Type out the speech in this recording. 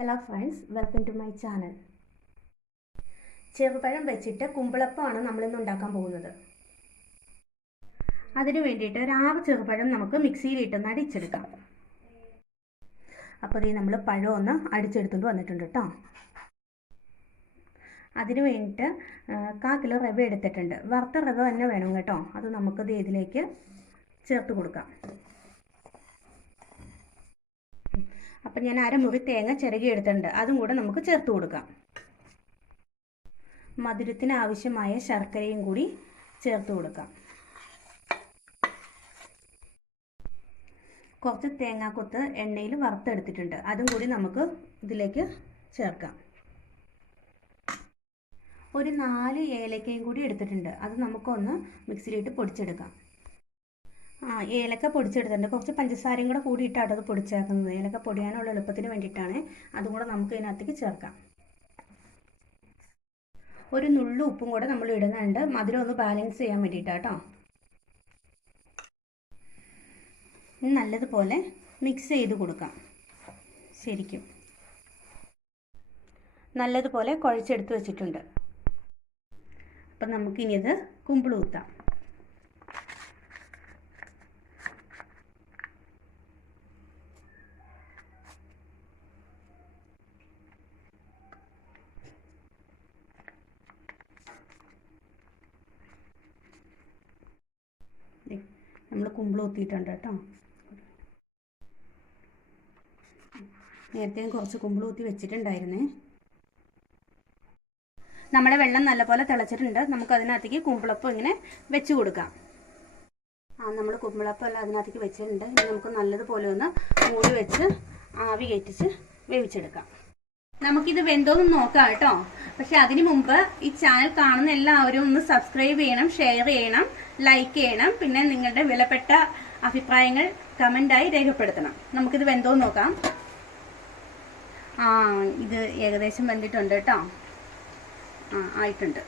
Hello friends, welcome to my channel. ചെറുപഴം വെച്ചിട്ട് കുമ്പിളപ്പമാണ് നമ്മൾ ഇന്ന് ഉണ്ടാക്കാൻ പോകുന്നത്. അതിനു വേണ്ടിയിട്ട് ഒരു 6 ചെറുപഴം നമുക്ക് മിക്സിയിൽ ഇട്ട് അടിച്ചെടുക്കാം. അപ്പോൾ ഈ നമ്മൾ പഴം ഒന്ന് അടിച്ചെടുത്തുകൊണ്ട് വന്നിട്ടുണ്ട് ട്ടോ. അതിനു വേണ്ടിയിട്ട് 1/4 കിലോ റവ എടുത്തിട്ടുണ്ട്. വറുത്ത റവ തന്നെ വേണം കേട്ടോ. അത് നമുക്ക് ഇതിലേക്ക് ചേർത്ത് കൊടുക്കാം. അപ്പോൾ ഞാൻ അരമുറി തേങ്ങ ചിരകി എടുത്തിട്ടുണ്ട്. അതും കൂടെ നമുക്ക് ചേർത്ത് കൊടുക്കാം. മധുരത്തിന് ആവശ്യമായ ശർക്കരയും കൂടി ചേർത്ത് കൊടുക്കാം. കുറച്ച് തേങ്ങാക്കൊത്ത് എണ്ണയിൽ വറുത്തെടുത്തിട്ടുണ്ട്. അതും കൂടി നമുക്ക് ഇതിലേക്ക് ചേർക്കാം. ഒരു 4 ഏലക്കയും കൂടി എടുത്തിട്ടുണ്ട്. അത് നമുക്കൊന്ന് മിക്സിയിലിട്ട് പൊടിച്ചെടുക്കാം. ഏലക്ക പൊടിച്ചെടുത്തിട്ടുണ്ട്. കുറച്ച് പഞ്ചസാരയും കൂടെ കൂടി ഇട്ടാണ് അത് പൊടിച്ചേക്കുന്നത്. ഏലക്ക പൊടിയാനുള്ള എളുപ്പത്തിന് വേണ്ടിയിട്ടാണ്. അതും കൂടെ നമുക്ക് ഇതിനകത്തേക്ക് ചേർക്കാം. ഒരു നുള്ളു ഉപ്പും കൂടെ നമ്മൾ ഇടുന്നുണ്ട്. മധുരം ഒന്ന് ബാലൻസ് ചെയ്യാൻ വേണ്ടിയിട്ടാട്ടോ. നല്ലതുപോലെ മിക്സ് ചെയ്ത് കൊടുക്കാം. ശരിക്കും നല്ലതുപോലെ കുഴച്ചെടുത്ത് വെച്ചിട്ടുണ്ട്. അപ്പം നമുക്കിനി ഇത് കുമ്പിൾ കുത്താം. നമ്മൾ കുമ്പിൾ കുത്തിയിട്ടുണ്ട് കേട്ടോ. നേരത്തെ കുറച്ച് കുമ്പിൾ കുത്തി വെച്ചിട്ടുണ്ടായിരുന്നേ. നമ്മുടെ വെള്ളം നല്ലപോലെ തിളച്ചിട്ടുണ്ട്. നമുക്ക് അതിനകത്തേക്ക് കുമ്പിളപ്പം ഇങ്ങനെ വെച്ച് കൊടുക്കാം. നമ്മൾ കുമ്പിളപ്പം എല്ലാം അതിനകത്തേക്ക് വെച്ചിട്ടുണ്ട്. ഇനി നമുക്ക് നല്ലതുപോലെ ഒന്ന് മൂടി വെച്ച് ആവി കയറ്റിച്ച് വേവിച്ചെടുക്കാം. നമുക്കിത് വെന്തോന്ന് നോക്കാം കേട്ടോ. പക്ഷെ അതിനു മുമ്പ് ഈ ചാനൽ കാണുന്ന എല്ലാവരും ഒന്ന് സബ്സ്ക്രൈബ് ചെയ്യണം, ഷെയർ ചെയ്യണം, ലൈക്ക് ചെയ്യണം. പിന്നെ നിങ്ങളുടെ വിലപ്പെട്ട അഭിപ്രായങ്ങൾ കമൻ്റായി രേഖപ്പെടുത്തണം. നമുക്കിത് വെന്തോന്ന് നോക്കാം. ഇത് ഏകദേശം വെന്തിട്ടുണ്ട് കേട്ടോ. ആയിട്ടുണ്ട്.